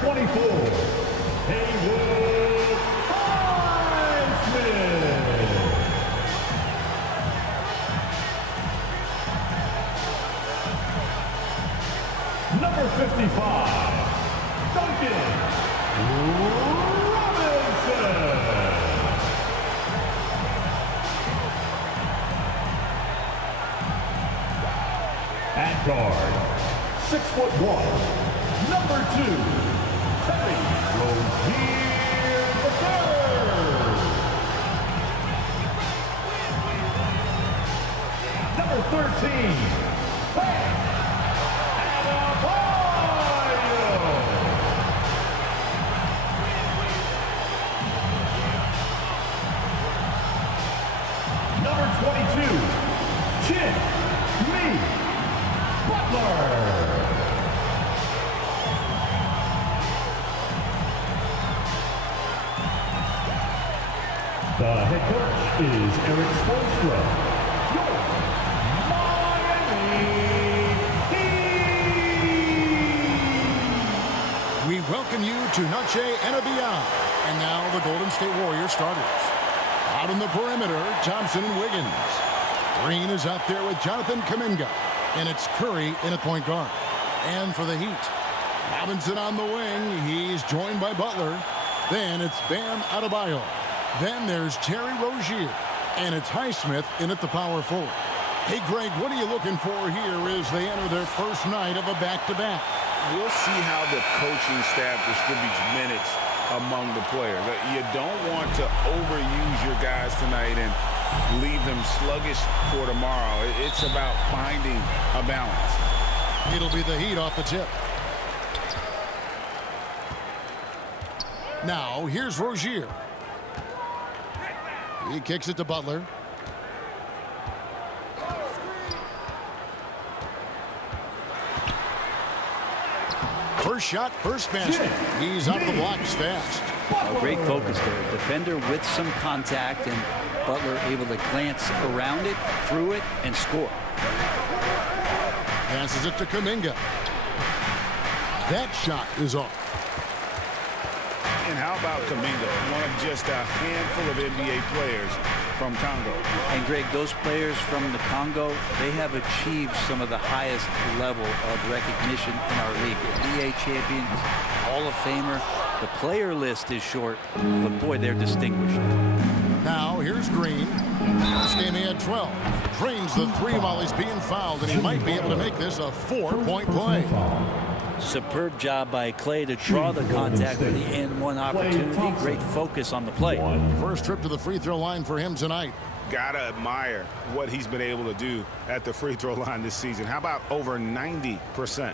24, Haywood Highsmith. Number 55, Duncan Robinson. At guard, 6'1", number 2, Terry Rozier III. Number 13, Bam Adebayo. Number 22, Chin Me Butler. The head coach is Eric Spoelstra. Your Miami Heat. We welcome you to Noche and Beyond. And now the Golden State Warriors starters. Out on the perimeter, Thompson and Wiggins. Green is out there with Jonathan Kuminga. And it's Curry in at point guard. And for the Heat, Robinson on the wing. He's joined by Butler. Then it's Bam Adebayo. Then there's Terry Rozier. And it's Highsmith in at the power forward. Hey, Greg, what are you looking for here as they enter their first night of a back-to-back? We'll see how the coaching staff distributes minutes among the players. You don't want to overuse your guys tonight and leave them sluggish for tomorrow. It's about finding a balance. It'll be the Heat off the tip. Now, here's Rozier. He kicks it to Butler. First shot, first basket. He's out the blocks fast. A great focus there. Defender with some contact, and Butler able to glance around it, through it, and score. Passes it to Kuminga. That shot is off. And how about Kuminga, one of just a handful of NBA players from Congo. And Greg, those players from the Congo, they have achieved some of the highest level of recognition in our league. NBA champions, Hall of Famer. The player list is short, but boy, they're distinguished. Now here's Green. This game he had 12. Drains the three while he's being fouled, and he might be able to make this a 4-point play. Superb job by Clay to draw the contact with the N1 opportunity. Great focus on the play. First trip to the free throw line for him tonight. Gotta admire what he's been able to do at the free throw line this season. How about over 90%?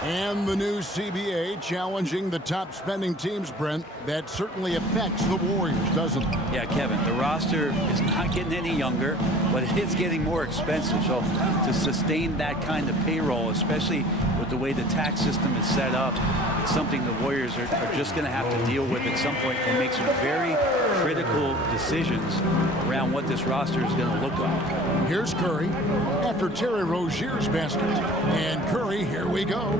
And the new CBA challenging the top spending teams, Brent. That certainly affects the Warriors, doesn't it? Yeah, Kevin, the roster is not getting any younger, but it is getting more expensive. So to sustain that kind of payroll, especially with the way the tax system is set up, it's something the Warriors are just going to have to deal with at some point and make some very critical decisions around what this roster is going to look like. Here's Curry after Terry Rozier's basket. And Curry, here we go.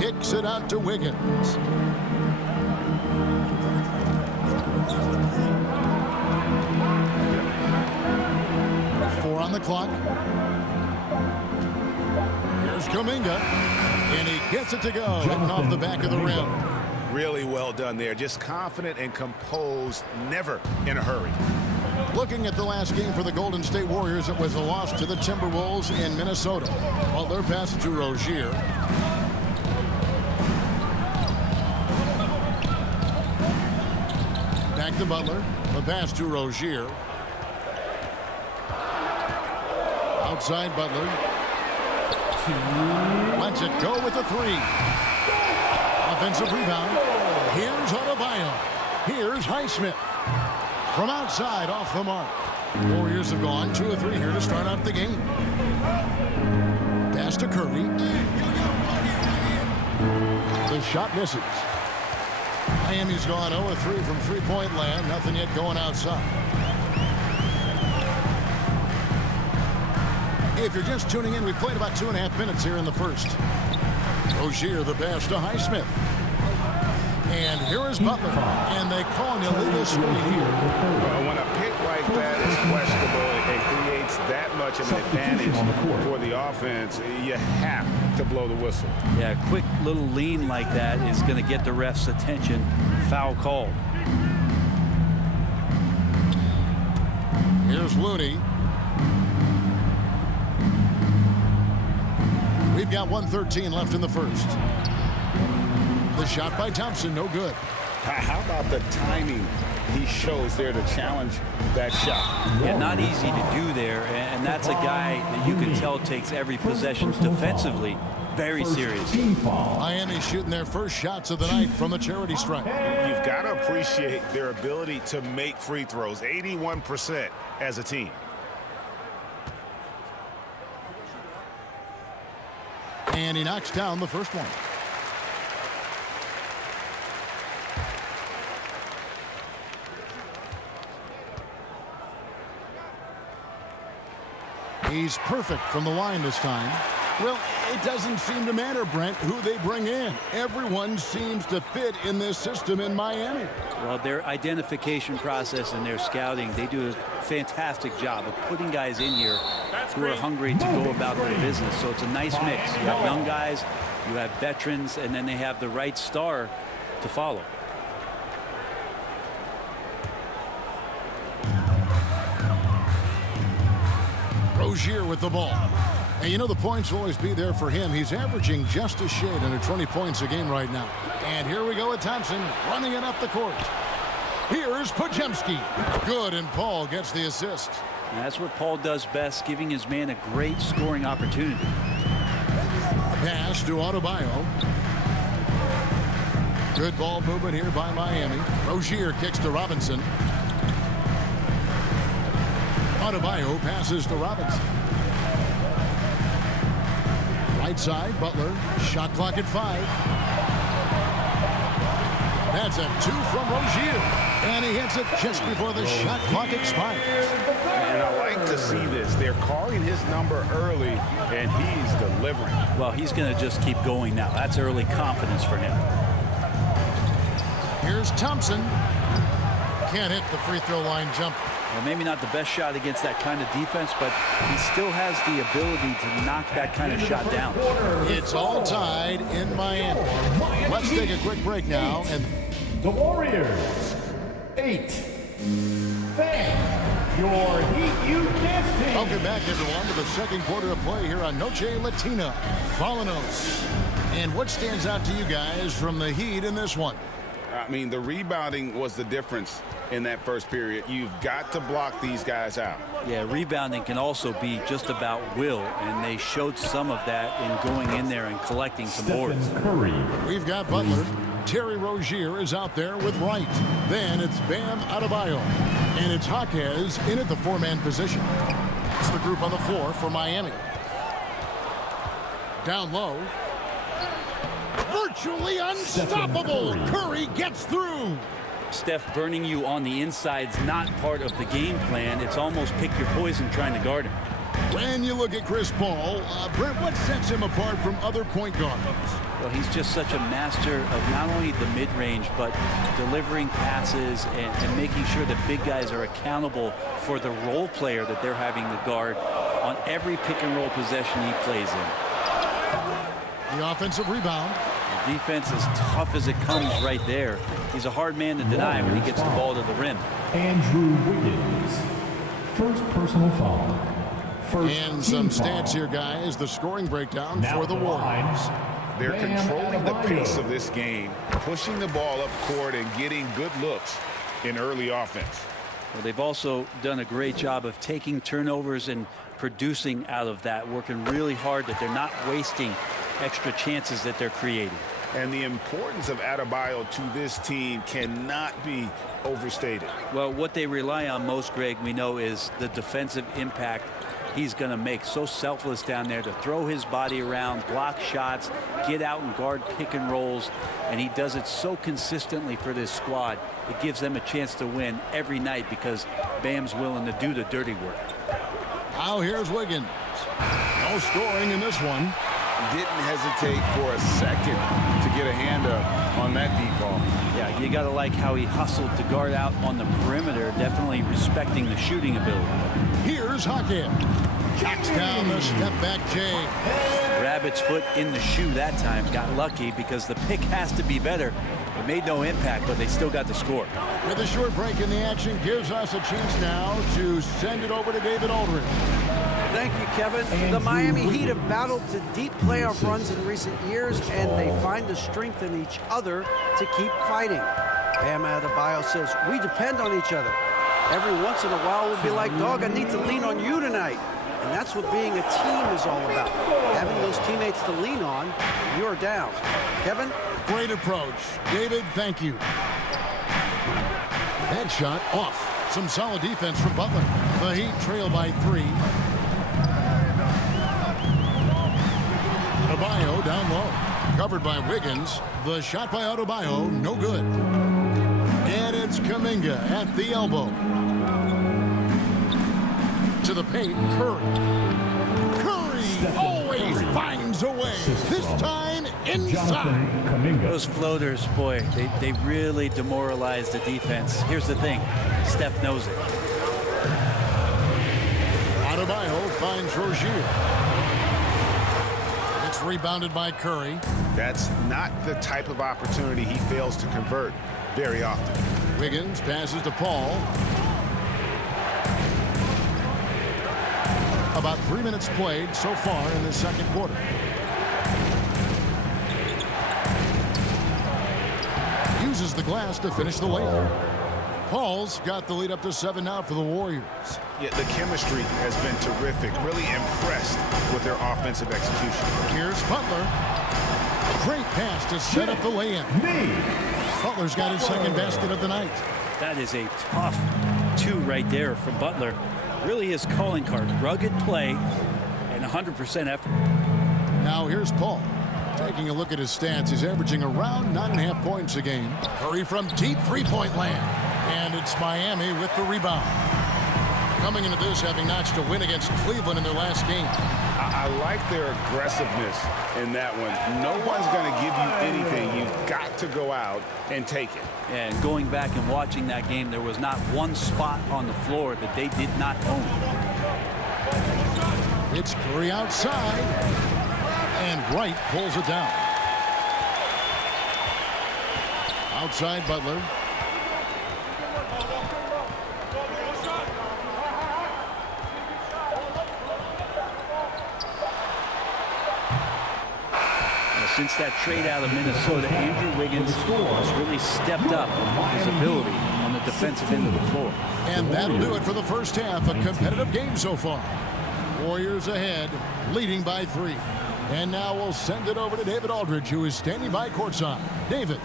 Kicks it out to Wiggins. Four on the clock. Here's Kuminga. And he gets it to go. Hitting off the back of the rim. Really well done there. Just confident and composed, never in a hurry. Looking at the last game for the Golden State Warriors, it was a loss to the Timberwolves in Minnesota. Butler passes to Rozier. Back to Butler. The pass to Rozier. Outside Butler. Lets it go with the three. Offensive rebound. Here's Adebayo. Here's Highsmith. From outside, off the mark. Warriors have gone 2 of 3 here to start out the game. Pass to Curry. The shot misses. Miami's gone 0 of 3 from three-point land. Nothing yet going outside. If you're just tuning in, we played about 2.5 minutes here in the first. Rozier, the pass to Highsmith. And here is Butler. And they call an illegal screen here. Well, when a pick like that is questionable, it creates that much of an advantage for the offense. You have to blow the whistle. Yeah, a quick little lean like that is going to get the ref's attention. Foul call. Here's Looney. We've got 1:13 left in the first. The shot by Thompson, no good. How about the timing he shows there to challenge that shot? Yeah, not easy to do there, and that's a guy that you can tell takes every possession defensively very serious. Miami shooting their first shots of the night from the charity stripe. You've got to appreciate their ability to make free throws, 81% as a team. And he knocks down the first one. He's perfect from the line this time. Well, it doesn't seem to matter, Brent, who they bring in. Everyone seems to fit in this system in Miami. Well, their identification process and their scouting, they do a fantastic job of putting guys in here who are hungry to go about their business. So it's a nice mix. You have young guys, you have veterans, and then they have the right star to follow. Rozier with the ball. And you know the points will always be there for him. He's averaging just a shade under 20 points a game right now. And here we go with Thompson running it up the court. Here's Podziemski. Good, and Paul gets the assist. And that's what Paul does best, giving his man a great scoring opportunity. Pass to Adebayo. Good ball movement here by Miami. Rozier kicks to Robinson. Adebayo passes to Robinson. Right side, Butler. Shot clock at 5. That's a 2 from Rozier. And he hits it just before the shot clock expires. And I like to see this. They're calling his number early, and he's delivering. Well, he's going to just keep going now. That's early confidence for him. Here's Thompson. Can't hit the free throw line jump. Well, maybe not the best shot against that kind of defense, but he still has the ability to knock that kind of shot down. It's all tied in Miami. Let's take a quick break now. And the Warriors, 8. Fan, your Heat Youth Dance Team. welcome back, everyone, to the second quarter of play here on Noche Latina. Falanos. And what stands out to you guys from the Heat in this one? I mean, the rebounding was the difference in that first period. You've got to block these guys out. Yeah, rebounding can also be just about will, and they showed some of that in going in there and collecting some boards. Curry. We've got Butler. Terry Rozier is out there with Wright. Then it's Bam Adebayo. And it's Jaquez in at the 4-man position. It's the group on the floor for Miami. Down low. Virtually unstoppable. Curry gets through. Steph burning you on the inside's not part of the game plan. It's almost pick your poison trying to guard him. When you look at Chris Paul, Brent, what sets him apart from other point guards? Well, he's just such a master of not only the mid-range, but delivering passes and making sure that big guys are accountable for the role player that they're having to guard on every pick-and-roll possession he plays in. The offensive rebound. The defense is tough as it comes right there. He's a hard man to deny when he gets the ball to the rim. Andrew Wiggins, first personal foul. And some stats here, guys. The scoring breakdown for the Warriors. They're controlling the pace of this game, pushing the ball up court and getting good looks in early offense. Well, they've also done a great job of taking turnovers and producing out of that, working really hard that they're not wasting extra chances that they're creating. And the importance of Adebayo to this team cannot be overstated. Well, what they rely on most, Greg, we know, is the defensive impact he's going to make. So selfless down there to throw his body around, block shots, get out and guard pick and rolls, and he does it so consistently for this squad. It gives them a chance to win every night because Bam's willing to do the dirty work. Now here's Wiggins. No scoring in this one. Didn't hesitate for a second to get a hand up on that deep ball. Yeah, you got to like how he hustled to guard out on the perimeter, definitely respecting the shooting ability. Here's Hackett. Knocks down the step-back J. Rabbit's foot in the shoe that time. Got lucky because the pick has to be better. It made no impact, but they still got the score. With a short break in the action, gives us a chance now to send it over to David Aldridge. Thank you, Kevin. The Miami Heat have battled to deep playoff runs in recent years, and they find the strength in each other to keep fighting. Bam Adebayo says, we depend on each other. Every once in a while, we'll be like, dog, I need to lean on you tonight. And that's what being a team is all about. Having those teammates to lean on, you're down. Kevin? Great approach. David, thank you. That shot off. Some solid defense from Butler. The Heat trail by 3. Adebayo down low. Covered by Wiggins. The shot by Adebayo, no good. And it's Kuminga at the elbow. To the paint, Curry. Curry always finds a way. This time inside. Those floaters, boy, they really demoralize the defense. Here's the thing, Steph knows it. Adebayo finds Rozier. It's rebounded by Curry. That's not the type of opportunity he fails to convert very often. Wiggins passes to Paul. About 3 minutes played so far in the second quarter. Uses the glass to finish the layup. Paul's got the lead up to 7 now for the Warriors. Yeah, the chemistry has been terrific. Really impressed with their offensive execution. Here's Butler. Great pass to set up the lay-in. Butler's got his second basket of the night. That is a tough 2 right there from Butler. Really his calling card. Rugged play and 100% effort. Now here's Paul. Taking a look at his stats, he's averaging around 9.5 points a game. Curry from deep three-point land. And it's Miami with the rebound. Coming into this, having notched a win against Cleveland in their last game. I like their aggressiveness in that one. No one's going to give you anything. You've got to go out and take it. And going back and watching that game, there was not one spot on the floor that they did not own. It's Curry outside. And Wright pulls it down. Outside Butler. Since that trade out of Minnesota, Andrew Wiggins has really stepped up his ability on the defensive end of the floor. And that'll do it for the first half. A competitive game so far. Warriors ahead, leading by 3. And now we'll send it over to David Aldridge, who is standing by courtside. David.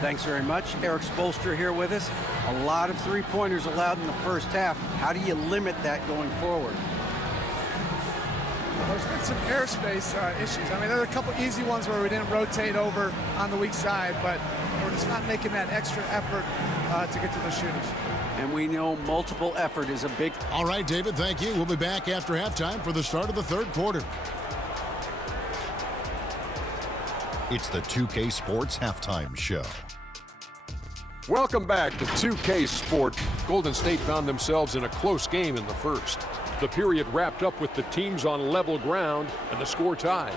Thanks very much. Eric Spoelstra here with us. A lot of three-pointers allowed in the first half. How do you limit that going forward? There's been some airspace issues. I mean, there are a couple easy ones where we didn't rotate over on the weak side, but we're just not making that extra effort to get to the shooters. And we know multiple effort is a big... All right, David, thank you. We'll be back after halftime for the start of the third quarter. It's the 2K Sports Halftime Show. Welcome back to 2K Sport. Golden State found themselves in a close game in the first. The period wrapped up with the teams on level ground and the score tied.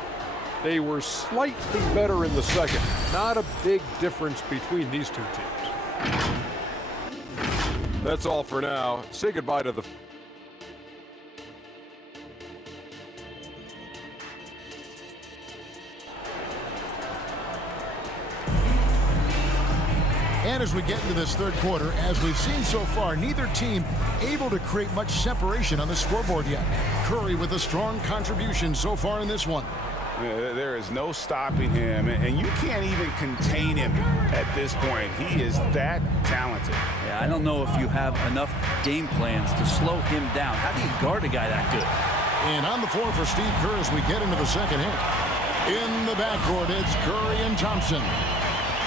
They were slightly better in the second. Not a big difference between these two teams. That's all for now. Say goodbye to the... And as we get into this third quarter, as we've seen so far, neither team able to create much separation on the scoreboard yet. Curry with a strong contribution so far in this one. There is no stopping him, and you can't even contain him at this point. He is that talented. Yeah, I don't know if you have enough game plans to slow him down. How do you guard a guy that good? And on the floor for Steve Kerr as we get into the second half. In the backcourt, it's Curry and Thompson.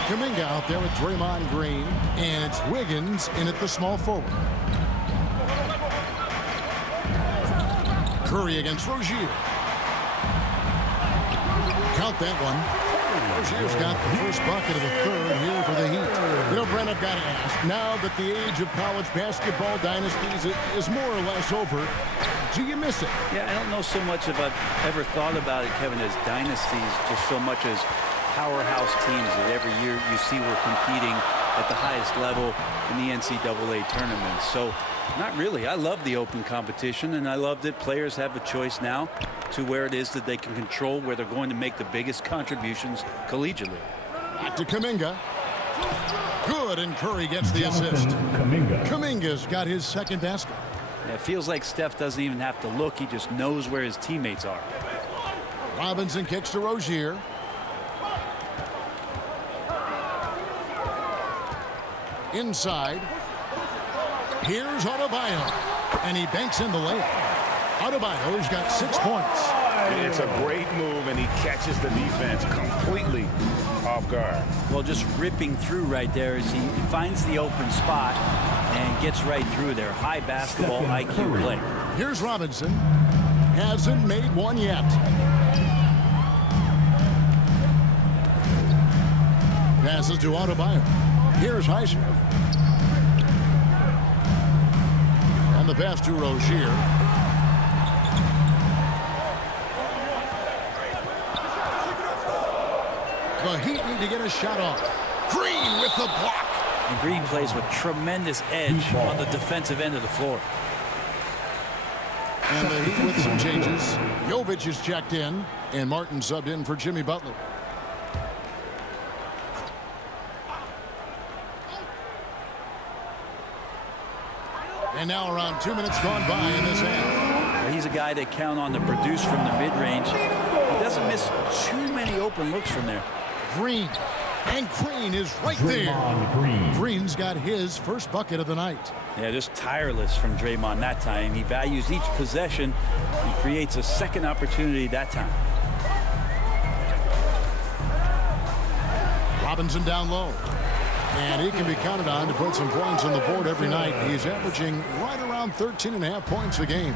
Kuminga out there with Draymond Green, and it's Wiggins in at the small forward. Curry against Rozier. Count that one. Rozier's got the first bucket of the third here for the Heat. You know, Brent, I've got to ask, now that the age of college basketball dynasties is more or less over, do you miss it? Yeah, I don't know so much if I've ever thought about it, Kevin, as dynasties, just so much as powerhouse teams that every year you see we're competing at the highest level in the NCAA tournament. So not really. I love the open competition, and I love that players have a choice now to where it is that they can control where they're going to make the biggest contributions collegiately. Back to Kuminga. Good, and Curry gets the assist. Kuminga's got his second basket. Yeah, it feels like Steph doesn't even have to look. He just knows where his teammates are. Robinson kicks to Rozier. Inside. Here's Adebayo. And he banks in the layup. Adebayo's got 6 points. It's a great move, and he catches the defense completely off guard. Well, just ripping through right there as he finds the open spot and gets right through there. High basketball IQ play. Here's Robinson. Hasn't made one yet. Passes to Adebayo. Here's Highsmith. And the pass to Rozier. The Heat need to get a shot off. Green with the block. And Green plays with tremendous edge on the defensive end of the floor. And the Heat with some changes. Jovic is checked in, and Martin subbed in for Jimmy Butler. And now around 2 minutes gone by in this half. He's a guy they count on to produce from the mid-range. He doesn't miss too many open looks from there. Green. And Green is right there. Green's got his first bucket of the night. Yeah, just tireless from Draymond that time. He values each possession. He creates a second opportunity that time. Robinson down low. And he can be counted on to put some points on the board every night. He's averaging right around 13.5 points a game.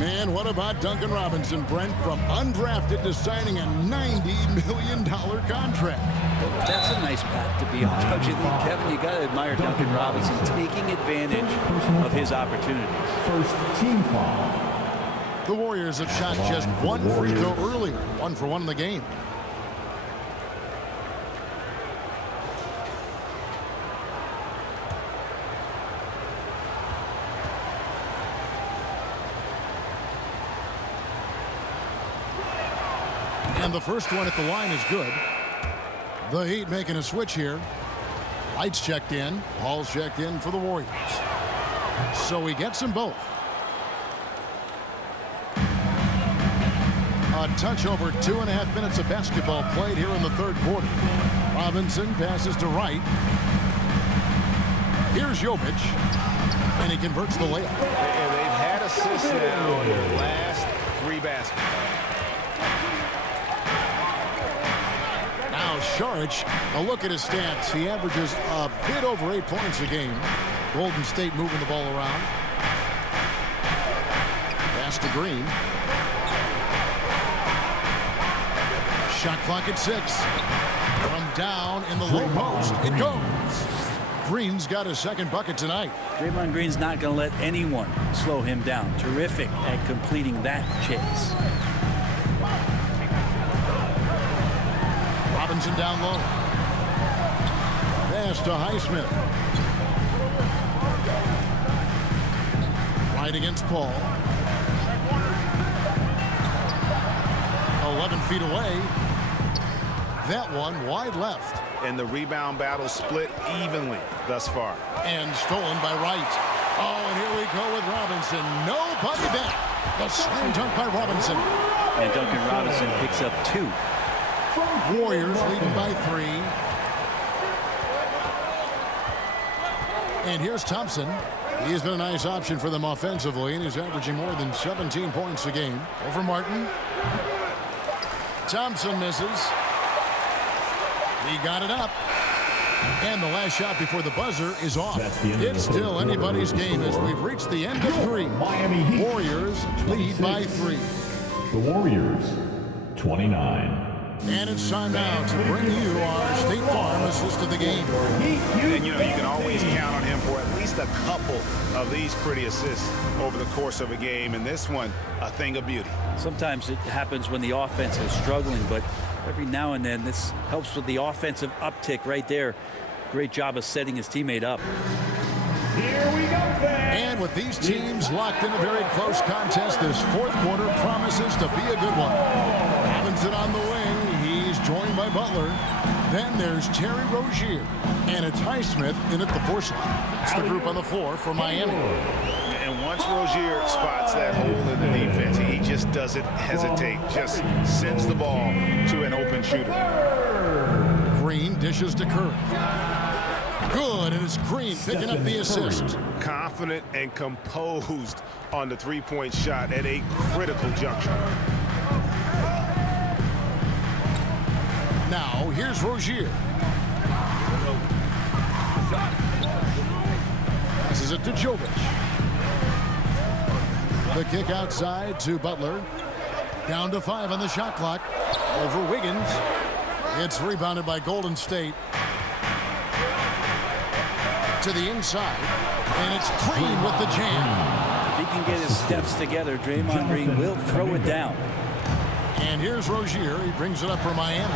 Man, what about Duncan Robinson, Brent, from undrafted to signing a $90 million contract? That's a nice path to be on. Don't you think, Kevin? You got to admire Duncan Robinson taking advantage of his opportunities. First team foul. The Warriors have shot just one free throw earlier, 1 for 1 in the game. And the first one at the line is good. The Heat making a switch here. Lights checked in. Paul's checked in for the Warriors. So he gets them both. A touch over 2.5 minutes of basketball played here in the third quarter. Robinson passes to Wright. Here's Jovic. And he converts the layup. And they've had assists now in their last 3 baskets. Now Saric, a look at his stats. He averages a bit over 8 points a game. Golden State moving the ball around. Pass to Green. Shot clock at 6. From down in the low post, it goes. Green's got his second bucket tonight. Draymond Green's not going to let anyone slow him down. Terrific at completing that chase. Robinson down low. Pass to Highsmith. Right against Paul. 11 feet away. That one wide left. And the rebound battle split evenly thus far. And stolen by Wright. Oh, and here we go with Robinson. Nobody back. The slam dunk by Robinson. And Duncan Robinson picks up 2. Warriors leading by 3. And here's Thompson. He's been a nice option for them offensively, and he's averaging more than 17 points a game. Over Martin. Thompson misses. He got it up. And the last shot before the buzzer is off. That's the end of the It's third still quarter. anybody's game as we've reached the end of 3. Miami Heat. Warriors lead by 3. The Warriors, 29. And it's time now to bring you our State Farm assist of the game. And, you can always count on him for at least a couple of these pretty assists over the course of a game. And this one, a thing of beauty. Sometimes it happens when the offense is struggling, but every now and then this helps with the offensive uptick right there. Great job of setting his teammate up. Here we go, fans. And with these teams locked in a very close contest, this fourth quarter promises to be a good one. Robinson on the wing. He's joined by Butler. Then there's Terry Rozier. And it's Highsmith in at the 4 slot. That's the group on the floor for Miami. And once Rozier spots that hole in the defense, he just doesn't hesitate. Just sends the ball to an open shooter. Green dishes to Curry. Good, and it's Green picking up the assist. Confident and composed on the three-point shot at a critical juncture. Now, here's Rozier. Passes it to Jovic. The kick outside to Butler. Down to 5 on the shot clock. Over Wiggins. It's rebounded by Golden State. To the inside. And it's Green with the jam. If he can get his steps together, Draymond Green will throw it down. And here's Rozier. He brings it up for Miami.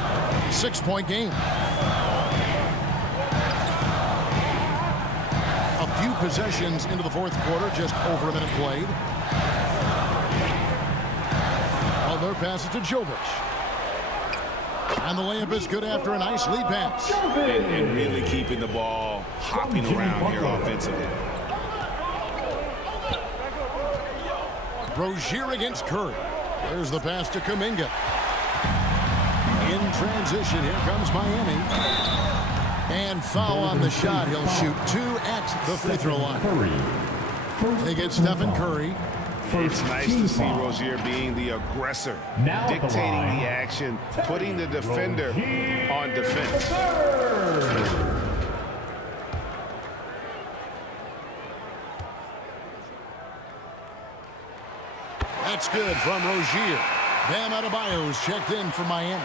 6-point game. A few possessions into the fourth quarter. Just over a minute played. Butler passes to Jovic. And the layup is good after a nice lead pass. And really keeping the ball hopping around here offensively. Rozier against Curry. There's the pass to Kuminga. In transition, here comes Miami. And foul on the shot. He'll shoot 2 at the free throw line. They get Stephen Curry. It's nice to see Rozier being the aggressor, dictating the action, putting the defender on defense. That's good from Rozier. Bam Adebayo's checked in for Miami.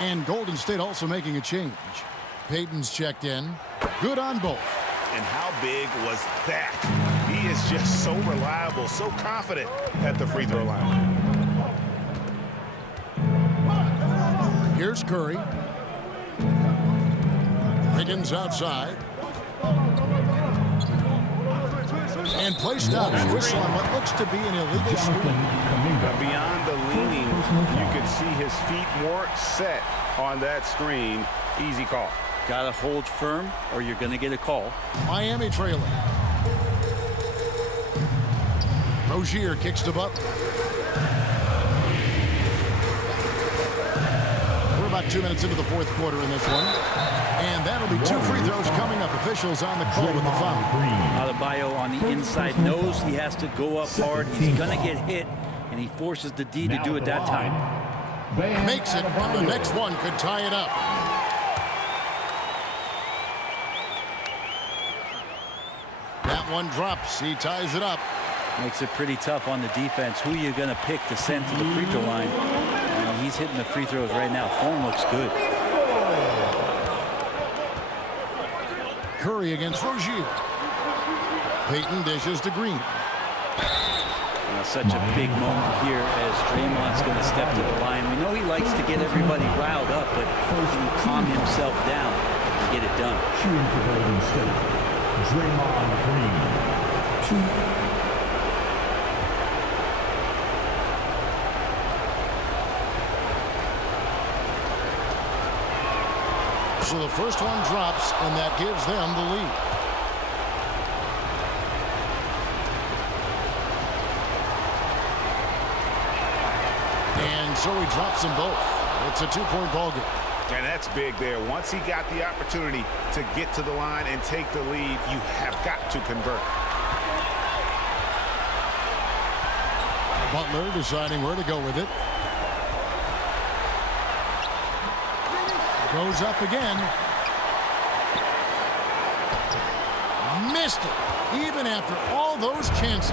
And Golden State also making a change. Payton's checked in. Good on both. And how big was that? He is just so reliable, so confident at the free throw line. Here's Curry. Wiggins outside. And play stops. Whistle on what looks to be an illegal screen. But beyond the leaning, you could see his feet more set on that screen. Easy call. Got to hold firm or you're going to get a call. Miami trailing. Rozier kicks to Butler. We're about 2 minutes into the fourth quarter in this one. And that'll be 2 free throws coming up. Officials on the call with the foul. Adebayo on the inside knows he has to go up hard. He's going to get hit, and he forces the D to do it that time. Makes it, and the next one could tie it up. That one drops. He ties it up. Makes it pretty tough on the defense. Who are you going to pick to send to the free throw line? He's hitting the free throws right now. Form looks good. Curry against Rozier. Payton dishes to Green. Such a big moment here as Draymond's going to step to the line. We know he likes to get everybody riled up, but can he calm himself down and get it done? Shooting for Golden State, Draymond Green. 2. So the first one drops, and that gives them the lead. And so he drops them both. It's a 2-point ball game. And that's big there. Once he got the opportunity to get to the line and take the lead, you have got to convert. Butler deciding where to go with it. Goes up again. Missed it. Even after all those chances,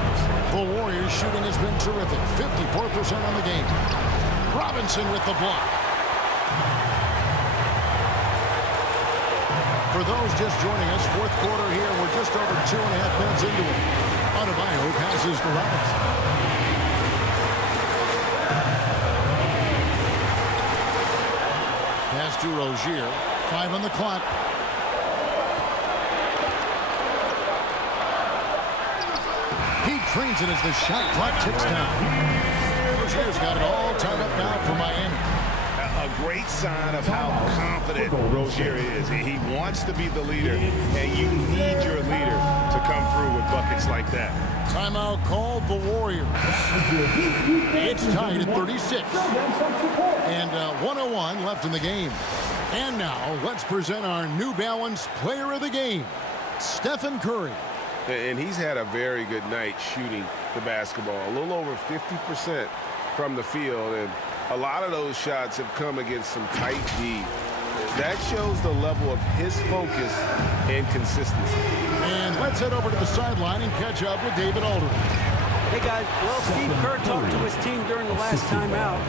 the Warriors' shooting has been terrific. 54% on the game. Robinson with the block. For those just joining us, fourth quarter here. We're just over 2.5 minutes into it. Adebayo passes to Robinson. Pass to Rozier. 5 on the clock. He trains it as the shot clock ticks down. Rozier's got it all tied up now for Miami. A great sign of how confident Rozier is. He wants to be the leader, and you need your leader to come through with buckets like that. Timeout called the Warriors. It's tied at 36. And 1:01 left in the game. And now let's present our New Balance Player of the Game, Stephen Curry. And he's had a very good night shooting the basketball. A little over 50% from the field, and a lot of those shots have come against some tight D. That shows the level of his focus and consistency. And let's head over to the sideline and catch up with David Aldridge. Hey, guys. Well, Steve Kerr talked to his team during the last time out.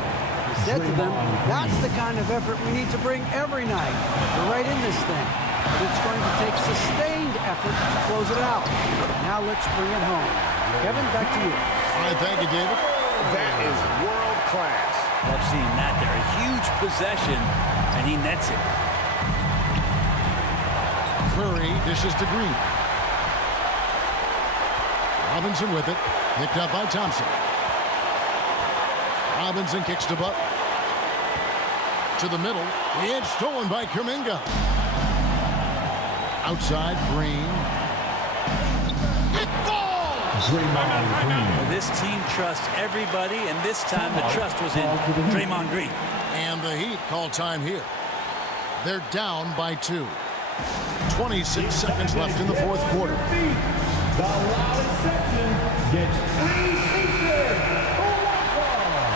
He said to them, that's the kind of effort we need to bring every night. We're right in this thing. But it's going to take sustained effort to close it out. Now let's bring it home. Kevin, back to you. All right, thank you, David. That is world class. Love seeing that there. A huge possession, and he nets it. Curry dishes to Green. Robinson with it. Picked up by Thompson. Robinson kicks to Butler. To the middle. It's stolen by Kuminga. Outside, Green. It falls! Green. This team trusts everybody, and this time the trust was in Draymond Green. And the Heat call time here. They're down by 2. 26 seconds left in the fourth quarter. The loudest section gets free t-shirts. Who wants one?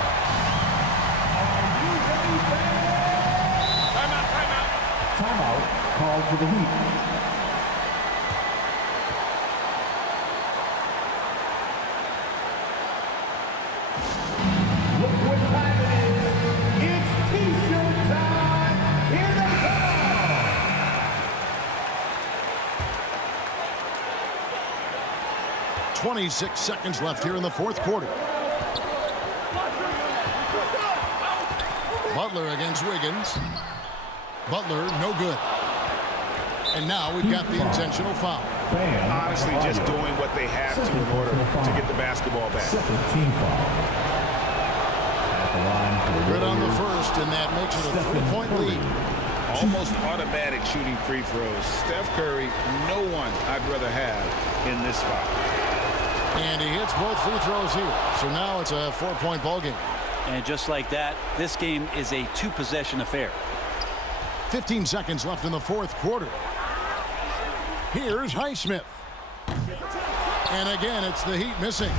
Are you ready, fans? Timeout. Timeout called for the Heat. Look what time it is. It's t-shirt time. Here they come. 26 seconds left here in the fourth quarter. Butler against Wiggins. Butler, no good. And now we've got the intentional foul. Honestly, just doing what they have to in order to get the basketball back. Team foul. At the line for the Good on the first, and that makes it a 3-point lead. Almost automatic shooting free throws. Steph Curry, no one I'd rather have in this spot. And he hits both free throws here. So now it's a 4-point ball game. And just like that, this game is a 2-possession affair. 15 seconds left in the fourth quarter. Here's Highsmith. And again, it's the Heat missing.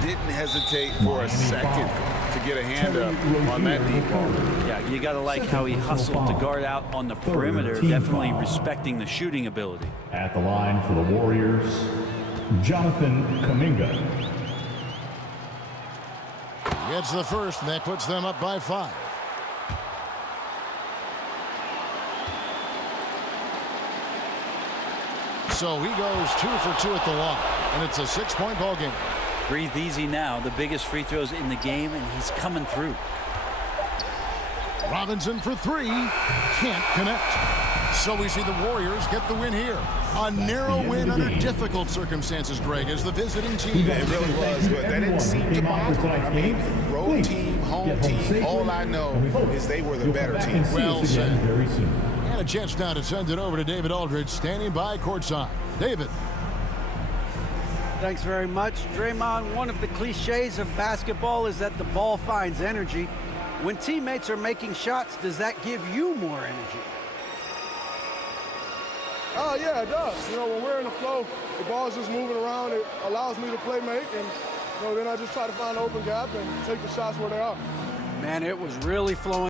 Didn't hesitate for a second to get a hand up on that deep ball. Yeah, you got to like how he hustled to guard out on the perimeter, definitely respecting the shooting ability. At the line for the Warriors, Jonathan Kuminga. Gets the first, and that puts them up by 5. So he goes 2 for 2 at the line, and it's a 6-point ball game. Breathe easy now. The biggest free throws in the game, and he's coming through. Robinson for 3. Can't connect. So we see the Warriors get the win here. A narrow win under difficult circumstances, Greg, as the visiting team. It really was, but that didn't seem to bother them. I mean, road team, home team, all I know is they were the better team. Well said. And a chance now to send it over to David Aldridge, standing by courtside. David. Thanks very much. Draymond, one of the cliches of basketball is that the ball finds energy. When teammates are making shots, does that give you more energy? Oh, yeah, it does. You know, when we're in the flow, the ball's just moving around. It allows me to play make, and then I just try to find an open gap and take the shots where they are. Man, it was really flowing.